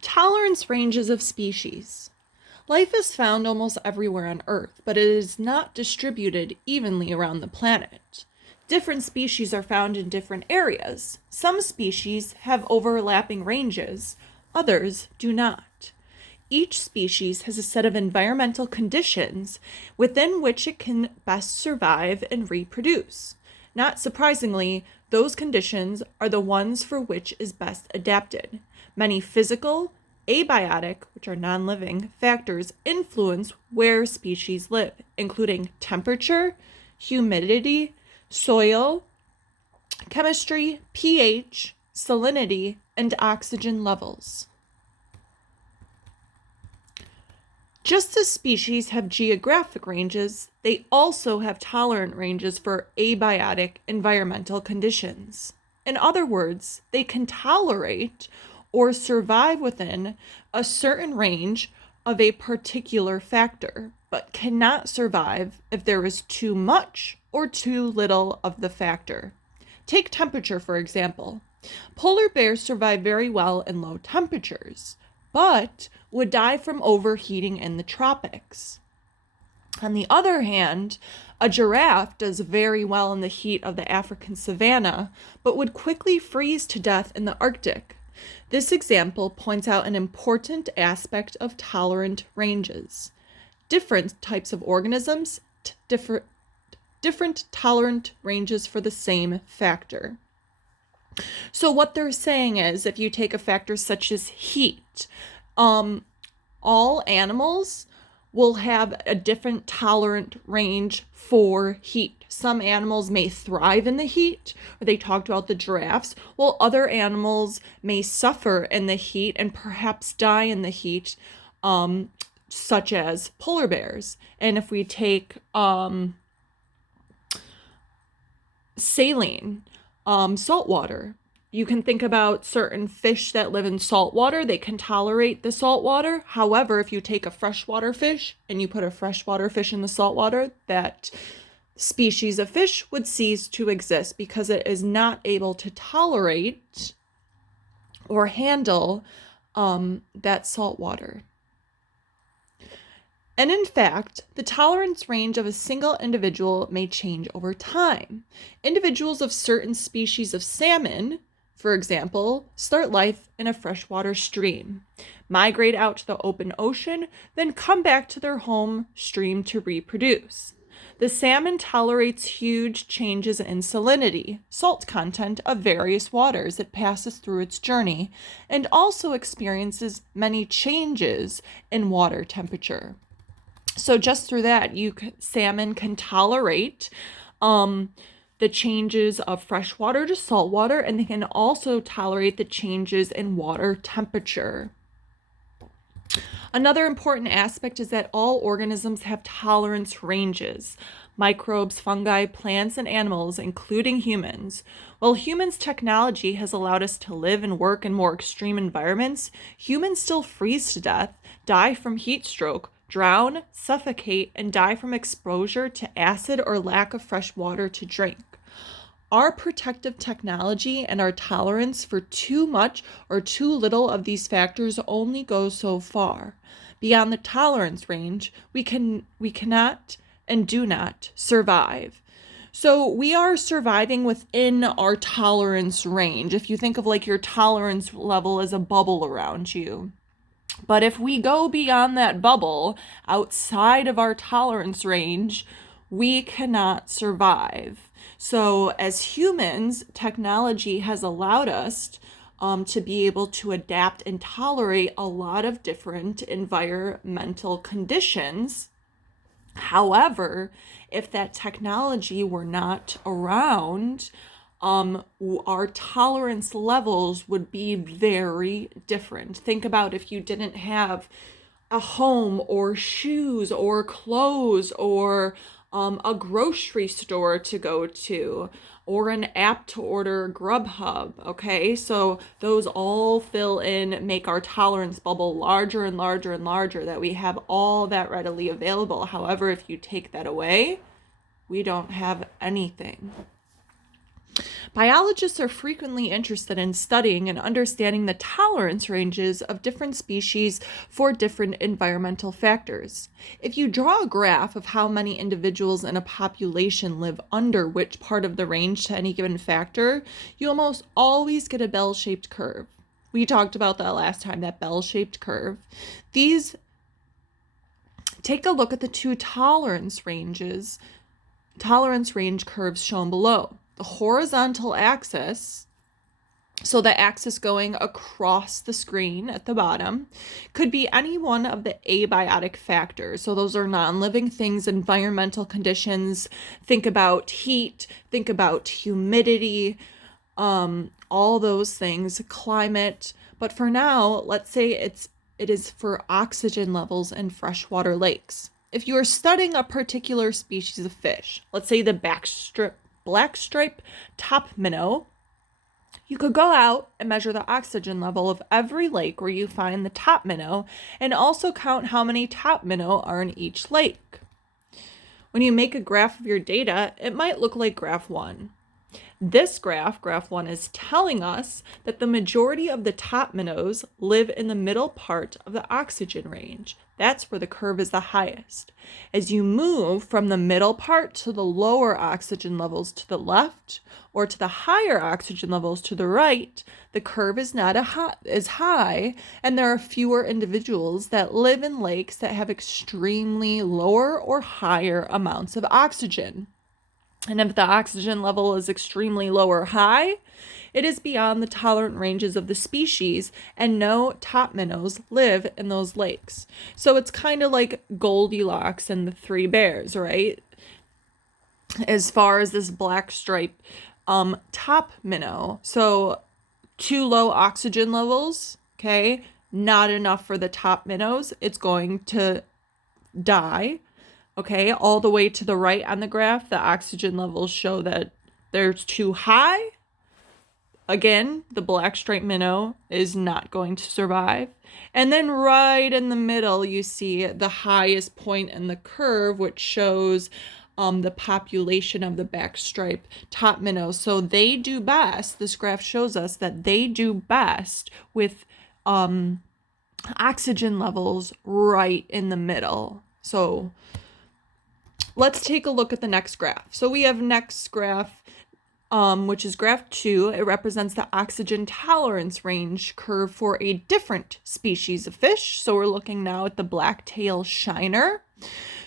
Tolerance ranges of species. Life is found almost everywhere on Earth, but it is not distributed evenly around the planet. Different species are found in different areas. Some species have overlapping ranges, others do not. Each species has a set of environmental conditions within which it can best survive and reproduce. Not surprisingly, those conditions are the ones for which is best adapted. Many physical, abiotic, which are non living, factors influence where species live, including temperature, humidity, soil, chemistry, pH, salinity, and oxygen levels. Just as species have geographic ranges, they also have tolerant ranges for abiotic environmental conditions. In other words, they can tolerate or survive within a certain range of a particular factor, but cannot survive if there is too much or too little of the factor. Take temperature, for example. Polar bears survive very well in low temperatures, but would die from overheating in the tropics. On the other hand, a giraffe does very well in the heat of the African savanna, but would quickly freeze to death in the Arctic. This example points out an important aspect of tolerant ranges. Different types of organisms, different tolerant ranges for the same factor. So what they're saying is, if you take a factor such as heat, all animals will have a different tolerant range for heat. Some animals may thrive in the heat, or they talked about the giraffes, while other animals may suffer in the heat and perhaps die in the heat, such as polar bears. And if we take saline, salt water. You can think about certain fish that live in salt water. They can tolerate the salt water. However, if you take a freshwater fish and you put a freshwater fish in the salt water, that species of fish would cease to exist because it is not able to tolerate or handle that salt water. And in fact, the tolerance range of a single individual may change over time. Individuals of certain species of salmon, for example, start life in a freshwater stream, migrate out to the open ocean, then come back to their home stream to reproduce. The salmon tolerates huge changes in salinity, salt content of various waters it passes through its journey, and also experiences many changes in water temperature. So just through that, salmon can tolerate the changes of fresh water to salt water, and they can also tolerate the changes in water temperature. Another important aspect is that all organisms have tolerance ranges. Microbes, fungi, plants, and animals, including humans. While humans' technology has allowed us to live and work in more extreme environments, humans still freeze to death, die from heat stroke, drown, suffocate, and die from exposure to acid or lack of fresh water to drink. Our protective technology and our tolerance for too much or too little of these factors only goes so far. Beyond the tolerance range, we cannot and do not survive. So we are surviving within our tolerance range. If you think of like your tolerance level as a bubble around you. But if we go beyond that bubble, outside of our tolerance range, we cannot survive. So as humans, technology has allowed us to be able to adapt and tolerate a lot of different environmental conditions. However, if that technology were not around, our tolerance levels would be very different. Think about if you didn't have a home or shoes or clothes or a grocery store to go to or an app to order Grubhub, okay? So those all fill in, make our tolerance bubble larger and larger and larger, that we have all that readily available. However, if you take that away, we don't have anything. Biologists are frequently interested in studying and understanding the tolerance ranges of different species for different environmental factors. If you draw a graph of how many individuals in a population live under which part of the range to any given factor, you almost always get a bell-shaped curve. We talked about that last time, that bell-shaped curve. Take a look at the two tolerance range curves shown below. The horizontal axis, so the axis going across the screen at the bottom, could be any one of the abiotic factors. So those are non-living things, environmental conditions. Think about heat, think about humidity, all those things, climate. But for now, let's say it is for oxygen levels in freshwater lakes. If you are studying a particular species of fish, let's say the black-stripe top minnow, you could go out and measure the oxygen level of every lake where you find the top minnow and also count how many top minnow are in each lake. When you make a graph of your data, it might look like graph 1. This graph 1, is telling us that the majority of the top minnows live in the middle part of the oxygen range. That's where the curve is the highest. As you move from the middle part to the lower oxygen levels to the left or to the higher oxygen levels to the right, the curve is not as high, and there are fewer individuals that live in lakes that have extremely lower or higher amounts of oxygen. And if the oxygen level is extremely low or high, it is beyond the tolerant ranges of the species, and no top minnows live in those lakes. So it's kind of like Goldilocks and the Three Bears, right? As far as this black stripe top minnow. So too low oxygen levels, okay? Not enough for the top minnows. It's going to die. Okay, all the way to the right on the graph, the oxygen levels show that they're too high. Again, the black striped minnow is not going to survive. And then right in the middle, you see the highest point in the curve, which shows the population of the backstripe top minnow. So they do best. This graph shows us that they do best with oxygen levels right in the middle. So let's take a look at the next graph. So we have next graph, which is graph 2. It represents the oxygen tolerance range curve for a different species of fish. So we're looking now at the blacktail shiner.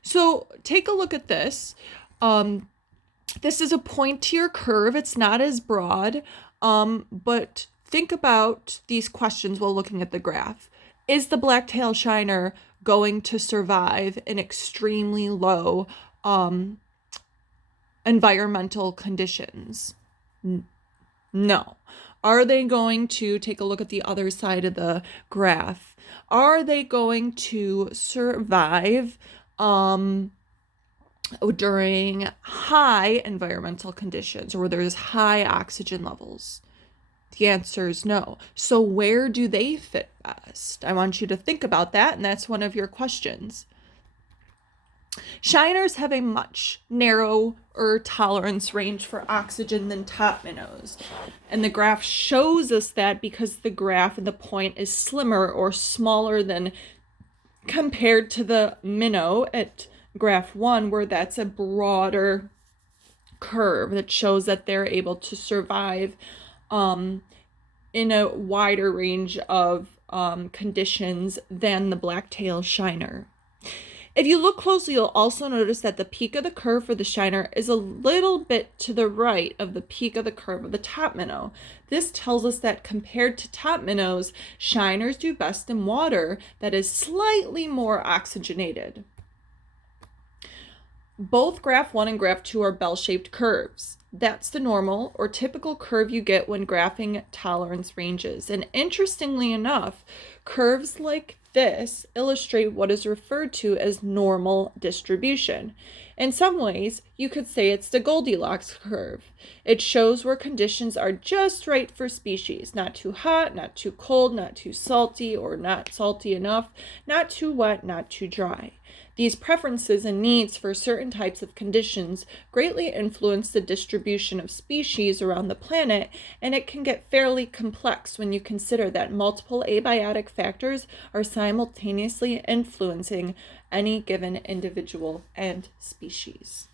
So take a look at this. This is a pointier curve. It's not as broad, but think about these questions while looking at the graph. Is the blacktail shiner going to survive in extremely low environmental conditions? No. Are they going to take a look at the other side of the graph? Are they going to survive during high environmental conditions or where there's high oxygen levels? The answer is no. So where do they fit best? I want you to think about that, and that's one of your questions. Shiners have a much narrower tolerance range for oxygen than top minnows. And the graph shows us that because the graph and the point is slimmer or smaller than compared to the minnow at graph 1, where that's a broader curve that shows that they're able to survive in a wider range of conditions than the blacktail shiner. If you look closely, you'll also notice that the peak of the curve for the shiner is a little bit to the right of the peak of the curve of the top minnow. This tells us that compared to top minnows, shiners do best in water that is slightly more oxygenated. Both graph 1 and graph 2 are bell-shaped curves. That's the normal or typical curve you get when graphing tolerance ranges. And interestingly enough, curves like this illustrate what is referred to as normal distribution. In some ways, you could say it's the Goldilocks curve. It shows where conditions are just right for species, not too hot, not too cold, not too salty or not salty enough, not too wet, not too dry. These preferences and needs for certain types of conditions greatly influence the distribution of species around the planet, and it can get fairly complex when you consider that multiple abiotic factors are simultaneously influencing any given individual and species.